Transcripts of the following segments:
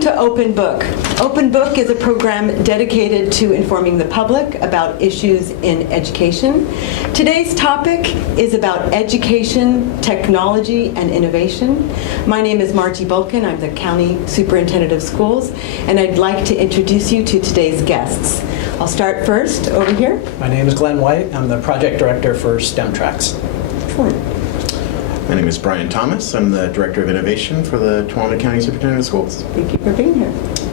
Welcome to Open Book. Open Book is a program dedicated to informing the public about issues in education. Today's topic is about education, technology, and innovation. My name is Margie Bulkin. I'm the County Superintendent of Schools, and I'd like to introduce you to today's guests. I'll start first over here. My name is Glen White. I'm the Project Director for STEM Tracks. Excellent. My name is Brian Thomas. I'm the Director of Innovation for the Tuolumne County Superintendent of Schools. Thank you for being here.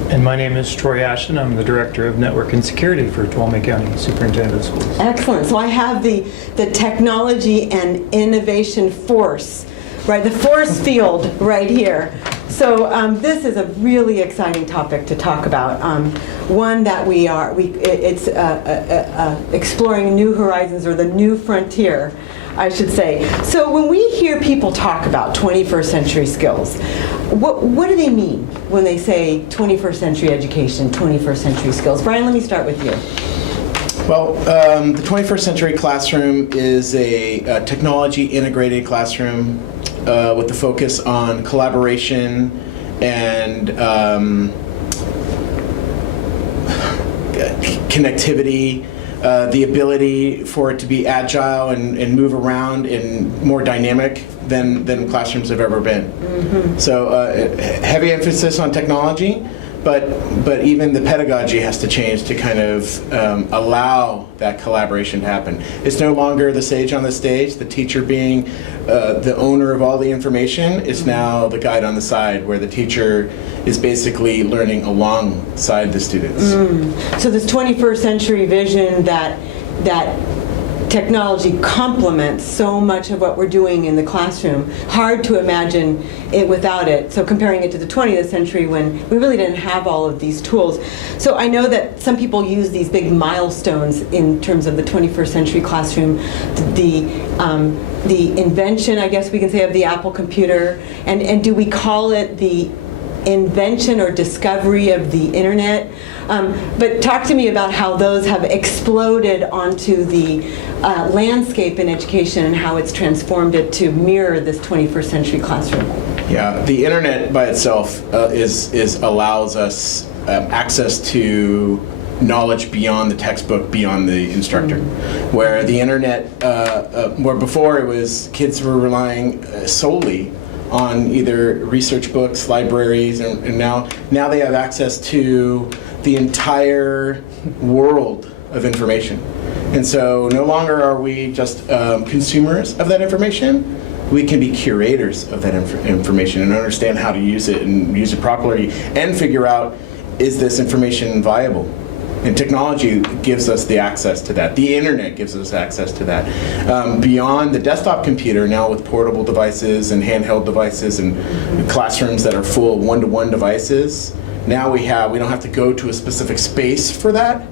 And my name is Troy Ashton. I'm the Director of Network and Security for Tuolumne County Superintendent of Schools. Excellent. So I have the technology and innovation force, right? The force field right here. So this is a really exciting topic to talk about. One that it's exploring new horizons, or the new frontier, I should say. So when we hear people talk about 21st century skills, what do they mean when they say 21st century education, 21st century skills? Brian, let me start with you. Well, the 21st century classroom is a technology integrated classroom with the focus on collaboration and connectivity, the ability for it to be agile and move around and more dynamic than classrooms have ever been. Mm-hmm. So heavy emphasis on technology, but even the pedagogy has to change to kind of allow that collaboration to happen. It's no longer the sage on the stage, the teacher being the owner of all the information. It's now the guide on the side, where the teacher is basically learning alongside the students. So this 21st century vision that technology complements so much of what we're doing in the classroom. Hard to imagine it without it. So comparing it to the 20th century, when we really didn't have all of these tools. So I know that some people use these big milestones in terms of the 21st century classroom, the invention, I guess we can say, of the Apple computer, and do we call it the invention or discovery of the internet? But talk to me about how those have exploded onto the landscape in education and how it's transformed it to mirror this 21st century classroom. Yeah, the internet by itself allows us access to knowledge beyond the textbook, beyond the instructor. Where the internet, where before it was kids were relying solely on either research books, libraries, and now they have access to the entire world of information. And so no longer are we just consumers of that information. We can be curators of that information and understand how to use it and use it properly and figure out, is this information viable? And technology gives us the access to that. The internet gives us access to that. Beyond the desktop computer, now with portable devices and handheld devices and classrooms that are full of one-to-one devices, now we don't have to go to a specific space for that.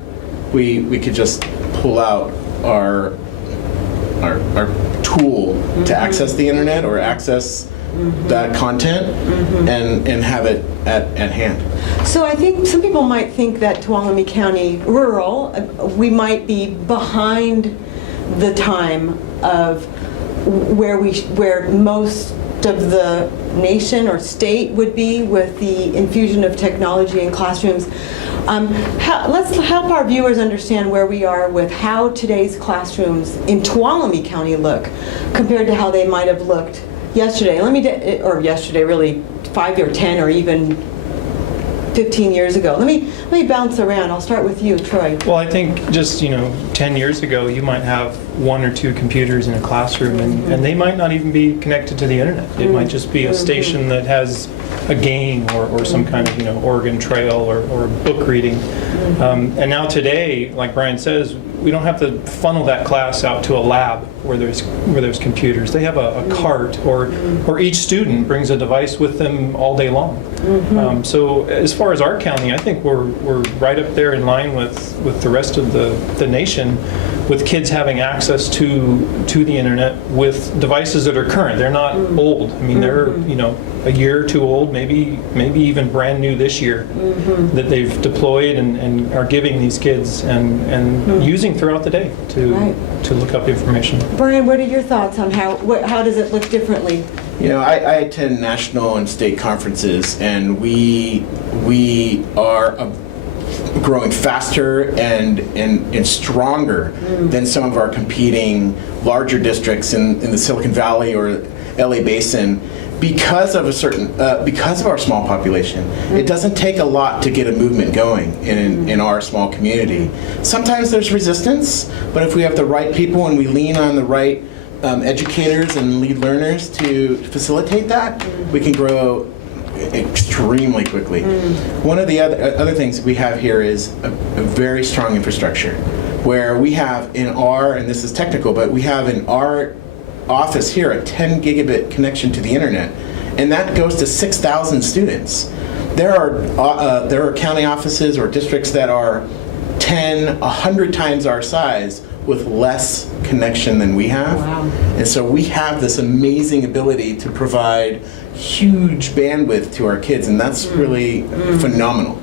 We could just pull out our tool to access the internet or access that content and have it at hand. So I think some people might think that Tuolumne County rural, we might be behind the time of where most of the nation or state would be with the infusion of technology in classrooms. Let's help our viewers understand where we are with how today's classrooms in Tuolumne County look compared to how they might have looked yesterday. Or yesterday, really 5 or 10 or even 15 years ago. Let me bounce around. I'll start with you, Troy. Well, I think just 10 years ago, you might have 1 or 2 computers in a classroom, and they might not even be connected to the internet. It might just be a station that has a game or some kind of Oregon Trail or book reading. And now today, like Brian says, we don't have to funnel that class out to a lab where there's computers. They have a cart, or each student brings a device with them all day long. So as far as our county, I think we're right up there in line with the rest of the nation, with kids having access to the internet with devices that are current. They're not old. I mean, they're a year or 2 old, maybe even brand new this year, that they've deployed and are giving these kids and using throughout the day to look up information. Brian, what are your thoughts on how does it look differently You know, I attend national and state conferences, and we are growing faster and stronger than some of our competing larger districts in the Silicon Valley or LA Basin because of because of our small population. It doesn't take a lot to get a movement going in our small community. Sometimes there's resistance, but if we have the right people and we lean on the right educators and lead learners to facilitate that, we can grow extremely quickly. One of the other things we have here is a very strong infrastructure, where we have in our, and this is technical, but we have in our office here a 10 gigabit connection to the internet, and that goes to 6,000 students. There are county offices or districts that are 10, 100 times our size with less connection than we have. Wow. And so we have this amazing ability to provide huge bandwidth to our kids, and that's really phenomenal,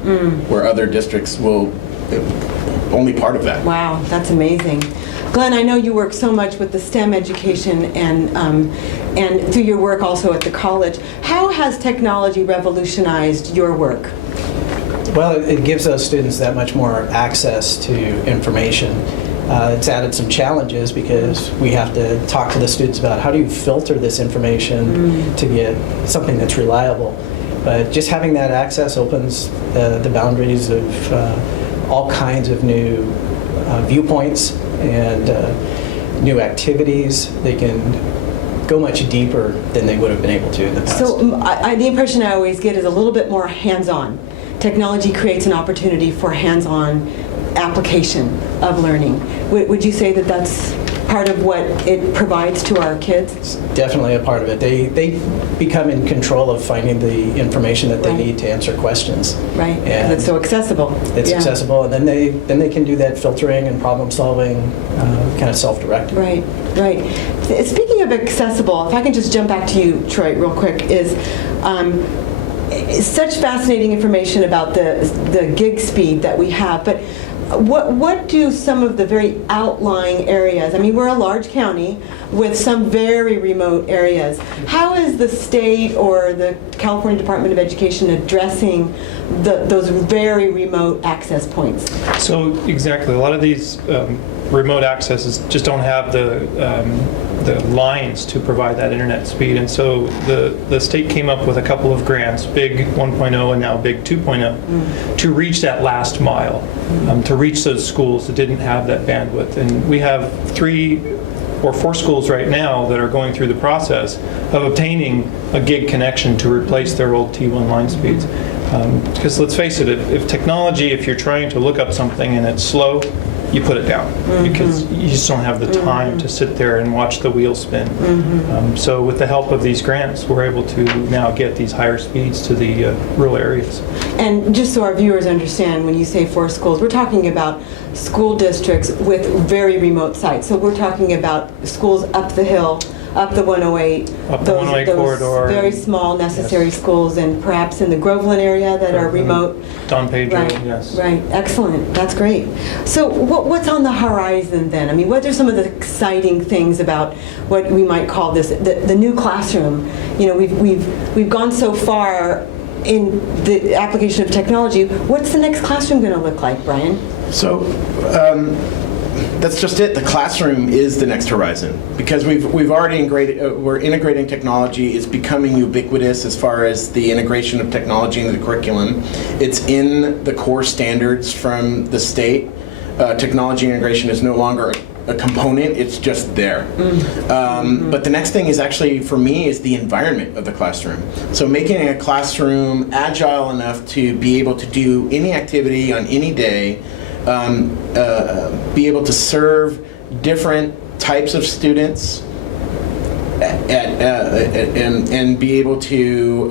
where other districts will only part of that. Wow, that's amazing. Glenn, I know you work so much with the STEM education and through your work also at the college. How has technology revolutionized your work? Well, it gives those students that much more access to information. It's added some challenges because we have to talk to the students about how do you filter this information to get something that's reliable. But just having that access opens the boundaries of all kinds of new viewpoints and new activities. They can go much deeper than they would have been able to in the past. So the impression I always get is a little bit more hands-on. Technology creates an opportunity for hands-on application of learning. Would you say that that's part of what it provides to our kids? It's definitely a part of it. They become in control of finding the information that they need to answer questions. Right, and it's so accessible. It's accessible, and then they can do that filtering and problem solving, kind of self-directed. Right, right. Speaking of accessible, if I can just jump back to you, Troy, real quick, is such fascinating information about the gig speed that we have, but what do some of the very outlying areas, I mean, we're a large county with some very remote areas. How is the state or the California Department of Education addressing those very remote access points? So exactly, a lot of these remote accesses just don't have the lines to provide that internet speed, and so the state came up with a couple of grants, Big 1.0 and now Big 2.0, to reach that last mile, to reach those schools that didn't have that bandwidth. And we have 3 or 4 schools right now that are going through the process of obtaining a gig connection to replace their old T1 line speeds. Because let's face it, if you're trying to look up something and it's slow, you put it down because you just don't have the time to sit there and watch the wheel spin. So with the help of these grants, we're able to now get these higher speeds to the rural areas. And just so our viewers understand, when you say 4 schools, we're talking about school districts with very remote sites. So we're talking about schools up the hill, up the 108, Up the 108 corridor. Very small necessary schools, and perhaps in the Groveland area that are remote. Don Pedro, Right, yes. right, excellent, that's great. So what's on the horizon then? I mean, what are some of the exciting things about what we might call this, the new classroom? You know, we've gone so far in the application of technology. What's the next classroom going to look like, Brian? So that's just it. The classroom is the next horizon because we've already integrated. We're integrating technology. It's becoming ubiquitous as far as the integration of technology into the curriculum. It's in the core standards from the state. Technology integration is no longer a component. It's just there. But the next thing is actually, for me, is the environment of the classroom. So making a classroom agile enough to be able to do any activity on any day. Be able to serve different types of students and be able to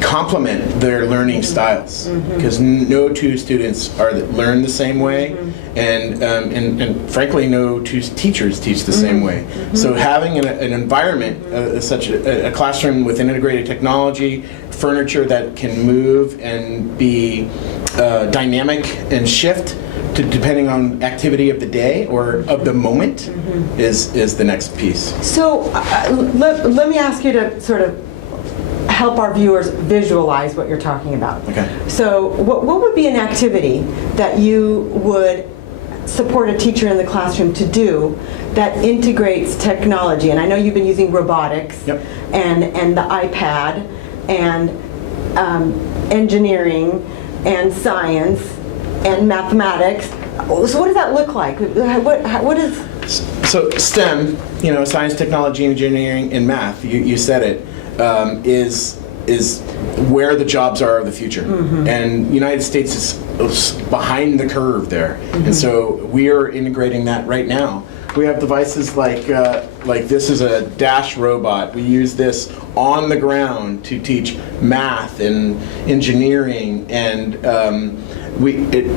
complement their learning styles, because no 2 students learn the same way, and frankly, no two teachers teach the same way. So having an environment, such a classroom with an integrated technology, furniture that can move and be dynamic and shift depending on activity of the day or of the moment is the next piece. So let me ask you to sort of help our viewers visualize what you're talking about. Okay. So what would be an activity that you would support a teacher in the classroom to do that integrates technology? And I know you've been using robotics and the iPad and engineering and science and mathematics. So what does that look like? What is... So STEM, science, technology, engineering, and math, you said it, is where the jobs are of the future. And the United States is behind the curve there. And so we are integrating that right now. We have devices like this is a Dash robot. We use this on the ground to teach math and engineering and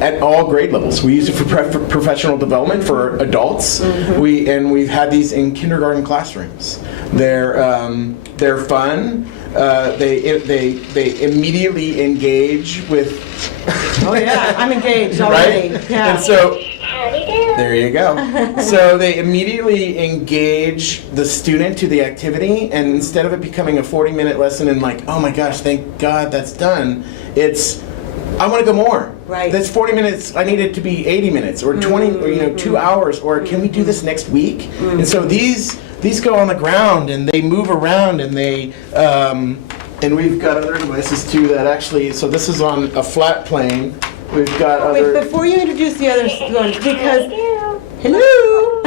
at all grade levels. We use it for professional development for adults. We've had these in kindergarten classrooms. They're fun. They immediately engage with. Oh yeah, I'm engaged already. Right? Yeah. And so. There you go. So they immediately engage the student to the activity, and instead of it becoming a 40-minute lesson and like, oh my gosh, thank God that's done, it's, I want to go more. Right. That's 40 minutes, I need it to be 80 minutes or 20, or 2 hours, or can we do this next week? And so these go on the ground and they move around and they, and we've got other devices too that actually, so this is on a flat plane. We've got other... Wait, before you introduce the other ones, because... Hello!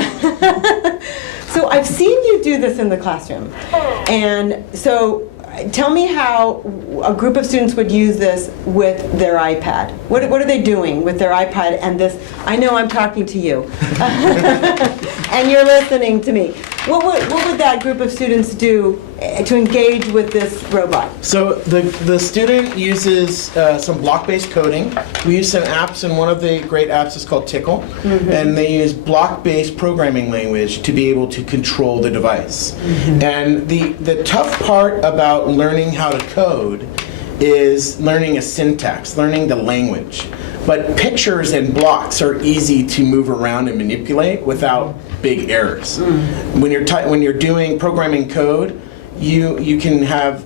So I've seen you do this in the classroom. And so tell me how a group of students would use this with their iPad. What are they doing with their iPad and this? I know I'm talking to you. And you're listening to me. What would that group of students do to engage with this robot? So the student uses some block-based coding. We use some apps, and one of the great apps is called Tickle, and they use block-based programming language to be able to control the device. And the tough part about learning how to code is learning a syntax, learning the language. But pictures and blocks are easy to move around and manipulate without big errors. When you're doing programming code, you can have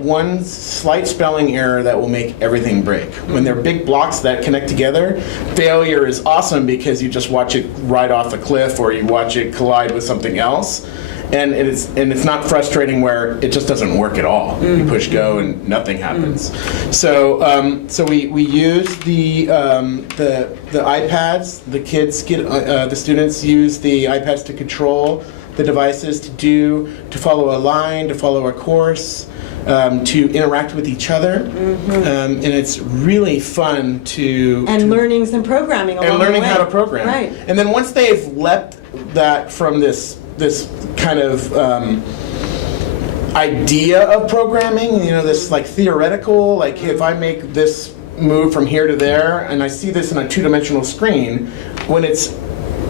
one slight spelling error that will make everything break. When they're big blocks that connect together, failure is awesome because you just watch it ride off a cliff or you watch it collide with something else. And it's not frustrating where it just doesn't work at all. You push go and nothing happens. So we use the iPads. The kids the students use the iPads to control the devices, to follow a line, to follow a course, to interact with each other, and it's really fun to learning some programming along and learning the way. how to program. Right. And then once they've leapt that from this kind of idea of programming, this like theoretical, like if I make this move from here to there and I see this in a two-dimensional screen, when it's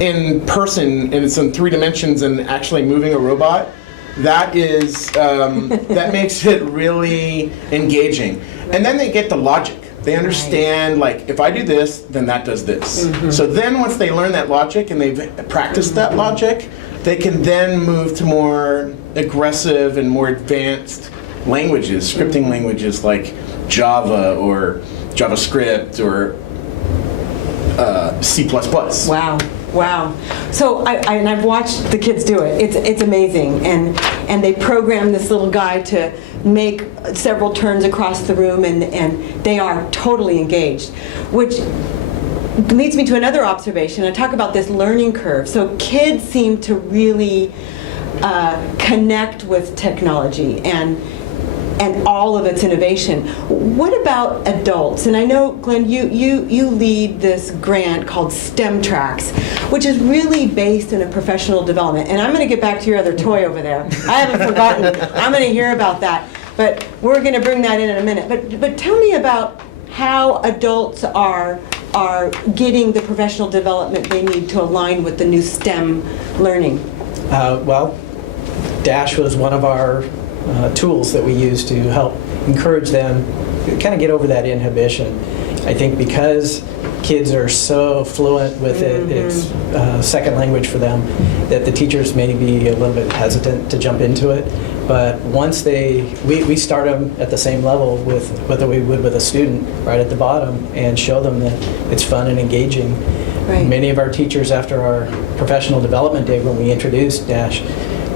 in person and it's in 3 dimensions and actually moving a robot, that is that makes it really engaging. And then they get the logic. They understand, like, if I do this, then that does this. So then once they learn that logic and they've practiced that logic, they can then move to more aggressive and more advanced languages, scripting languages like Java or JavaScript or C++. Wow. So I've watched the kids do it. It's amazing. And they program this little guy to make several turns across the room, and they are totally engaged, which leads me to another observation. I talk about this learning curve. So kids seem to really connect with technology and all of its innovation. What about adults? And I know, Glen, you lead this grant called STEM Tracks, which is really based in a professional development. And I'm going to get back to your other toy over there. I haven't forgotten. I'm going to hear about that. But we're going to bring that in a minute. But tell me about how adults are are getting the professional development they need to align with the new STEM learning? Well, Dash was one of our tools that we use to help encourage them to kind of get over that inhibition. I think because kids are so fluent with it, it's second language for them, that the teachers may be a little bit hesitant to jump into it. But once we start them at the same level with what we would with a student right at the bottom and show them that it's fun and engaging. Right. Many of our teachers, after our professional development day when we introduced Dash,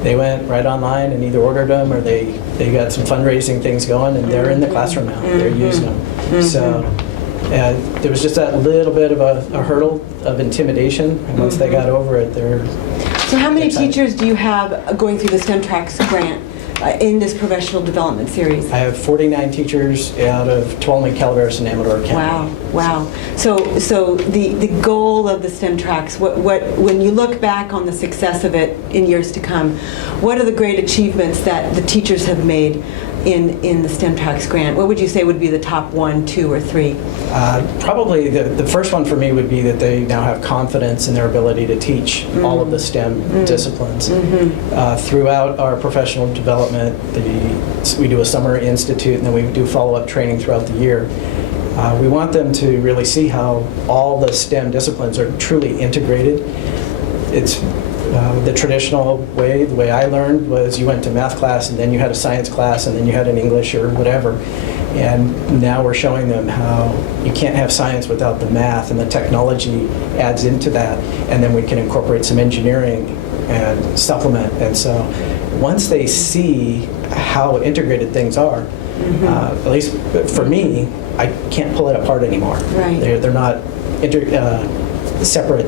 they went right online and either ordered them or they got some fundraising things going, and they're in the classroom now. They're using them. So there was just that little bit of a hurdle of intimidation, and once they got over it, they're So how many excited. teachers do you have going through the STEM Tracks grant in this professional development series? I have 49 teachers out of Tuolumne, Calaveras, and Amador County. Wow. So the goal of the STEM Tracks, what when you look back on the success of it in years to come, what are the great achievements that the teachers have made in the STEM Tracks grant? What would you say would be the top 1, 2, or 3? Probably the first one for me would be that they now have confidence in their ability to teach all of the STEM disciplines. Throughout our professional development, we do a summer institute, and then we do follow-up training throughout the year. We want them to really see how all the STEM disciplines are truly integrated. It's the traditional way, the way I learned was you went to math class and then you had a science class and then you had an English or whatever. And now we're showing them how you can't have science without the math, and the technology adds into that. And then we can incorporate some engineering and supplement. And so once they see how integrated things are, at least for me, I can't pull it apart anymore. Right. They're not separate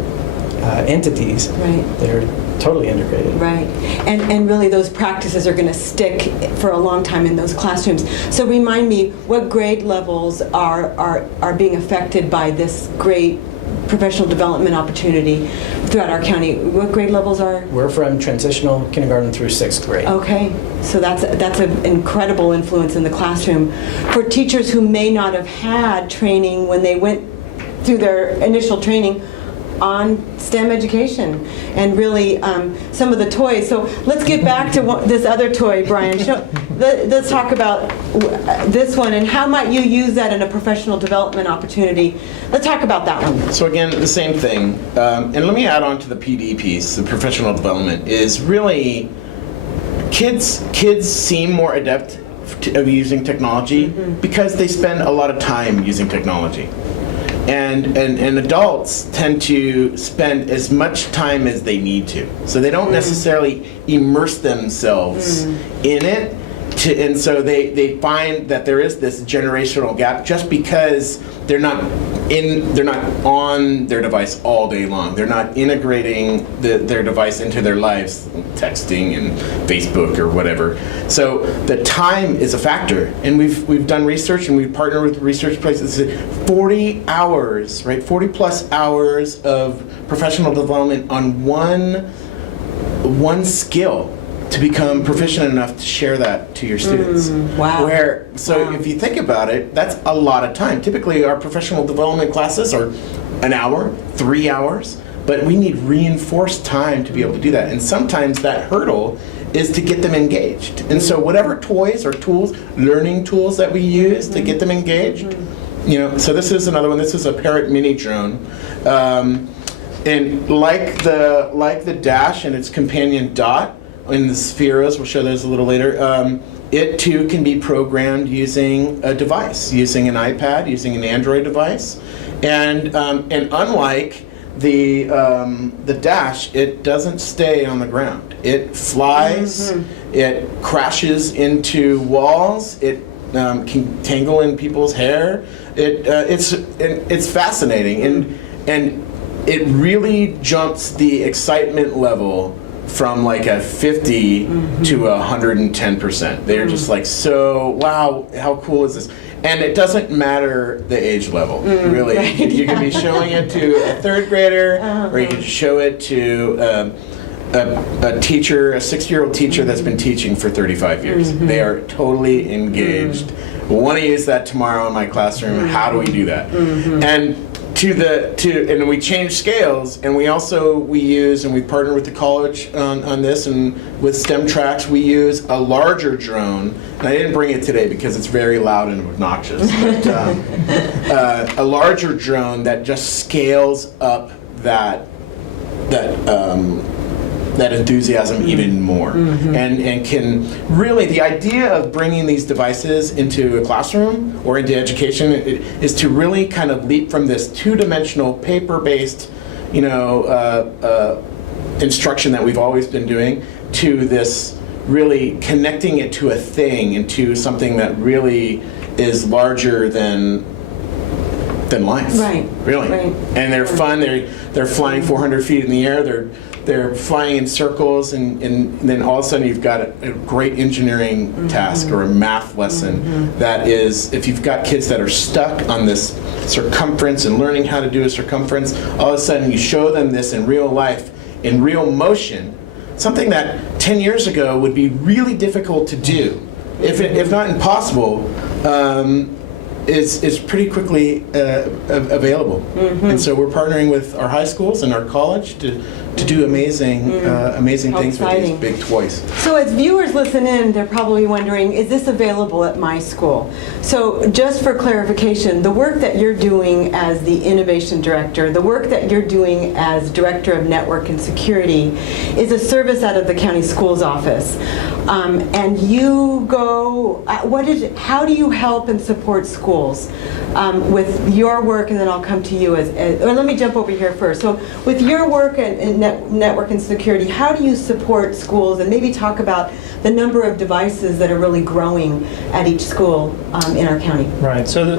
entities. Right. They're totally integrated. Right, and really those practices are going to stick for a long time in those classrooms. So remind me, what grade levels are being affected by this great professional development opportunity throughout our county? What grade levels are? We're from transitional kindergarten through 6th grade. Okay, so that's an incredible influence in the classroom. For teachers who may not have had training when they went through their initial training on STEM education and really some of the toys. So let's get back to this other toy, Brian. Let's talk about this one and how might you use that in a professional development opportunity. Let's talk about that one. So again, the same thing. And let me add on to the PD piece, the professional development, is really kids seem more adept of using technology because they spend a lot of time using technology. And adults tend to spend as much time as they need to. So they don't necessarily immerse themselves in it. And so they find that there is this generational gap just because they're not on their device all day long. They're not integrating their device into their lives, texting and Facebook or whatever. So the time is a factor, and we've done research and we've partnered with research places. 40 hours, right? 40 plus hours of professional development on one skill to become proficient enough to share that to your students. Wow. So if you think about it, that's a lot of time. Typically our professional development classes are an hour, 3 hours, but we need reinforced time to be able to do that. And sometimes that hurdle is to get them engaged. And so whatever toys or tools, learning tools that we use to get them engaged, so this is another one. This is a Parrot mini drone. And like the Dash and its companion Dot, in the Spheros, we'll show those a little later, it too can be programmed using a device, using an iPad, using an Android device. And unlike the Dash, it doesn't stay on the ground. It flies, it crashes into walls, it can tangle in people's hair. It's fascinating, and it really jumps the excitement level from like a 50 to 110%. They're just like, so, wow, how cool is this? And it doesn't matter the age level, really. Right. You can be showing it to a 3rd grader, or you can show it to a teacher, a 6-year-old teacher that's been teaching for 35 years. They are totally engaged. Want to use that tomorrow in my classroom? How do we do that? And and we change scales, and we use, and we partner with the college on this, and with STEM tracks we use a larger drone. And I didn't bring it today because it's very loud and obnoxious, but a larger drone that just scales up that enthusiasm even more, and can really, the idea of bringing these devices into a classroom or into education is to really kind of leap from this two-dimensional paper-based, instruction that we've always been doing to this really connecting it to a thing, into something that really is larger than life. Right. Really. Right. And they're fun. They're flying 400 feet in the air. They're flying in circles, and then all of a sudden you've got a great engineering task or a math lesson that is, if you've got kids that are stuck on this circumference and learning how to do a circumference, all of a sudden you show them this in real life, in real motion, something that 10 years ago would be really difficult to do, if not impossible. Is pretty quickly available, and so we're partnering with our high schools and our college to do amazing things with these big toys. So as viewers listen in, they're probably wondering, is this available at my school? So just for clarification, the work that you're doing as the innovation director, the work that you're doing as director of network and security is a service out of the county schools office. And you go, how do you help and support schools with your work, and then I'll come to you or let me jump over here first. So with your work in network and security, how do you support schools, and maybe talk about the number of devices that are really growing at each school in our county? Right. So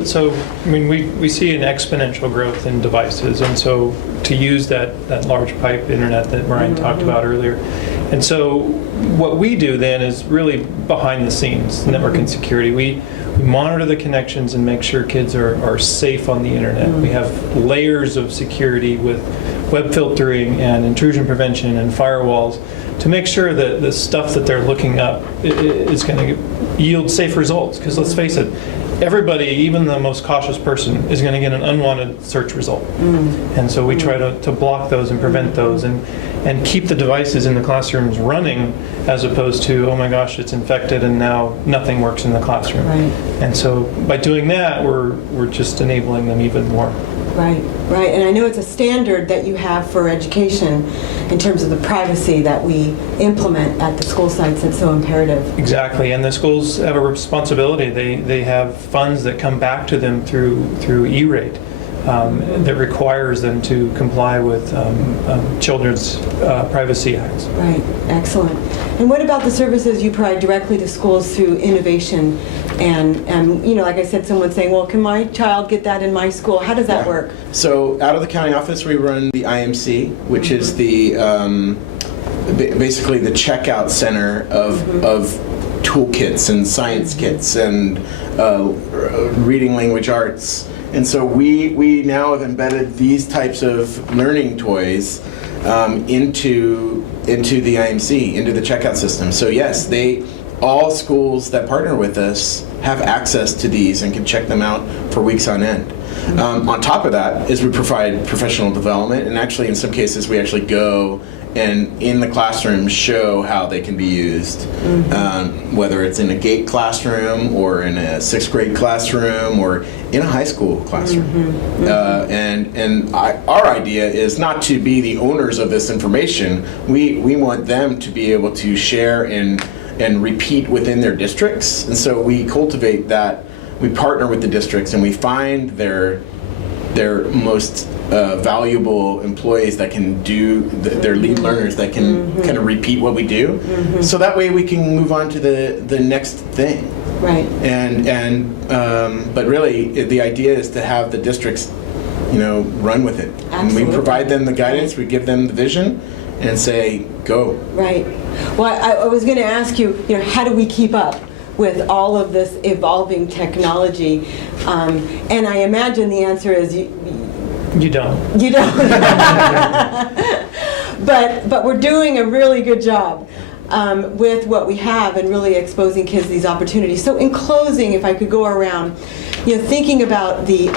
I mean, we see an exponential growth in devices, and so to use that large pipe internet that Brian talked about earlier. And so what we do then is really behind the scenes, network and security. We monitor the connections and make sure kids are safe on the internet. We have layers of security with web filtering and intrusion prevention and firewalls to make sure that the stuff that they're looking up is going to yield safe results. Because let's face it, everybody, even the most cautious person, is going to get an unwanted search result. And so we try to block those and prevent those, and keep the devices in the classrooms running, as opposed to, oh my gosh, it's infected and now nothing works in the classroom. Right. And so by doing that, we're just enabling them even more. Right, right. And I know it's a standard that you have for education in terms of the privacy that we implement at the school sites that's so imperative. Exactly, and the schools have a responsibility. They have funds that come back to them through E-rate that requires them to comply with children's privacy acts. Right, excellent. And what about the services you provide directly to schools through innovation? And like I said, someone's saying, well, can my child get that in my school? How does that work? So out of the county office, we run the IMC, which is the basically the checkout center of toolkits and science kits and reading language arts. And so we now have embedded these types of learning toys into the IMC, into the checkout system. So yes, all schools that partner with us have access to these and can check them out for weeks on end. On top of that is we provide professional development, and actually in some cases we actually go and in the classroom show how they can be used, whether it's in a GATE classroom or in a 6th grade classroom or in a high school classroom. And our idea is not to be the owners of this information. We want them to be able to share and repeat within their districts, and so we cultivate that. We partner with the districts and we find their most valuable employees that can do their lead learners that can kind of repeat what we do, so that way we can move on to the next thing. Right. But really the idea is to have the districts run with it. Absolutely. And we provide them the guidance, we give them the vision and say go. Right. Well, I was going to ask you, how do we keep up with all of this evolving technology? And I imagine the answer is You don't. You don't. But we're doing a really good job. with what we have and really exposing kids to these opportunities. So in closing, if I could go around, thinking about the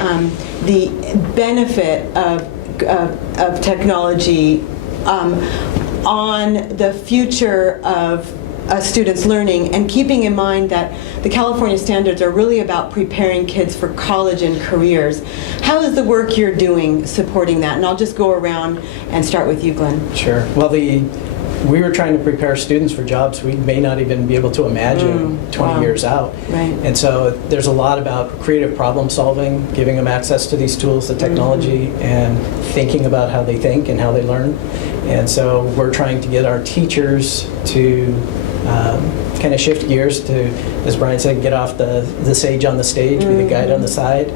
benefit of technology on the future of students' learning, and keeping in mind that the California standards are really about preparing kids for college and careers. How is the work you're doing supporting that? And I'll just go around and start with you, Glenn. Sure. Well, we were trying to prepare students for jobs we may not even be able to imagine 20 years out. Right. And so there's a lot about creative problem solving, giving them access to these tools, the technology, and thinking about how they think and how they learn. And so we're trying to get our teachers to kind of shift gears to, as Brian said, get off the sage on the stage, be the guide on the side,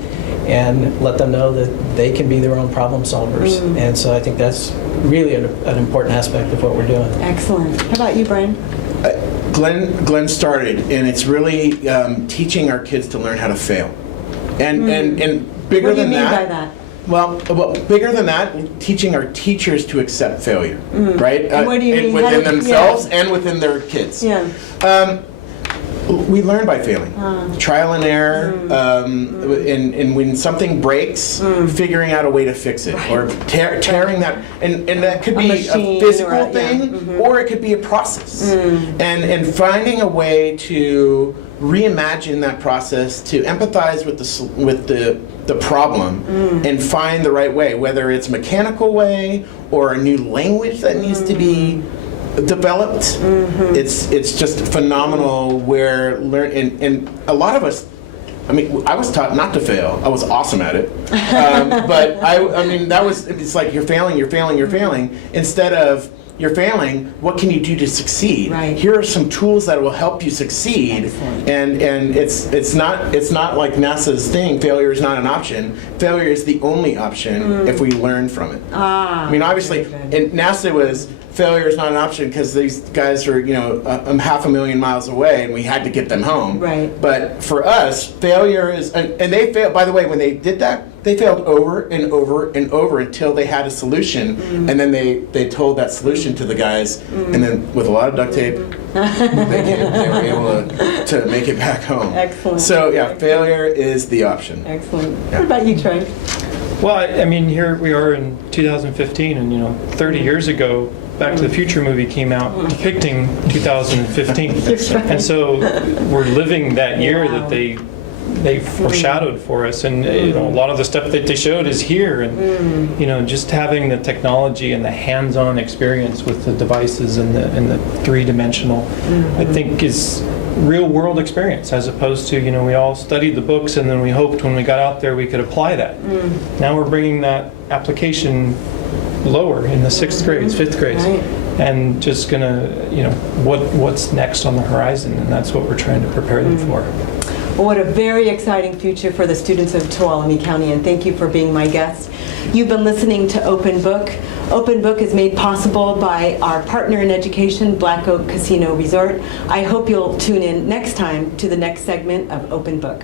and let them know that they can be their own problem solvers. And so I think that's really an important aspect of what we're doing. Excellent. How about you, Brian? Glenn started, and it's really teaching our kids to learn how to fail. And bigger What do you than mean that. by that? Well, bigger than that, teaching our teachers to accept failure, right? And what do you mean? Within themselves and within their kids. Yeah. We learn by failing. Trial and error, and when something breaks, figuring out a way to fix it, or tearing that, and that could be a physical thing, or it could be a process. And finding a way to reimagine that process, to empathize with the problem, and find the right way, whether it's a mechanical way or a new language that needs to be developed. It's just phenomenal where and a lot of us, I mean, I was taught not to fail. I was awesome at it. But I mean, it's like you're failing, instead of you're failing, what can you do to succeed? Right. Here are some tools that will help you succeed. Excellent. And it's not like NASA's thing, failure is not an option. Failure is the only option if we learn from it. I mean, obviously, and NASA was failure is not an option because these guys are, 500,000 miles away and we had to get them home. Right. But for us, failure is, and they failed, by the way, when they did that, they failed over and over and over until they had a solution, and then they told that solution to the guys, and then with a lot of duct tape, they were able to make it back home. Excellent. So yeah, failure is the option. Excellent. What about you, Trey? Well, I mean, here we are in 2015, and 30 years ago, Back to the Future movie came out depicting 2015, and so we're living that year that they foreshadowed for us, and a lot of the stuff that they showed is here, and just having the technology and the hands-on experience with the devices and the three-dimensional, I think is real world experience, as opposed to we all studied the books and then we hoped when we got out there we could apply that. Now we're bringing that application lower in the 6th grades, 5th grades, Right. and just gonna what's next on the horizon, and that's what we're trying to prepare them for. Well, what a very exciting future for the students of Tuolumne County, and thank you for being my guest. You've been listening to Open Book. Open Book is made possible by our partner in education, Black Oak Casino Resort. I hope you'll tune in next time to the next segment of Open Book.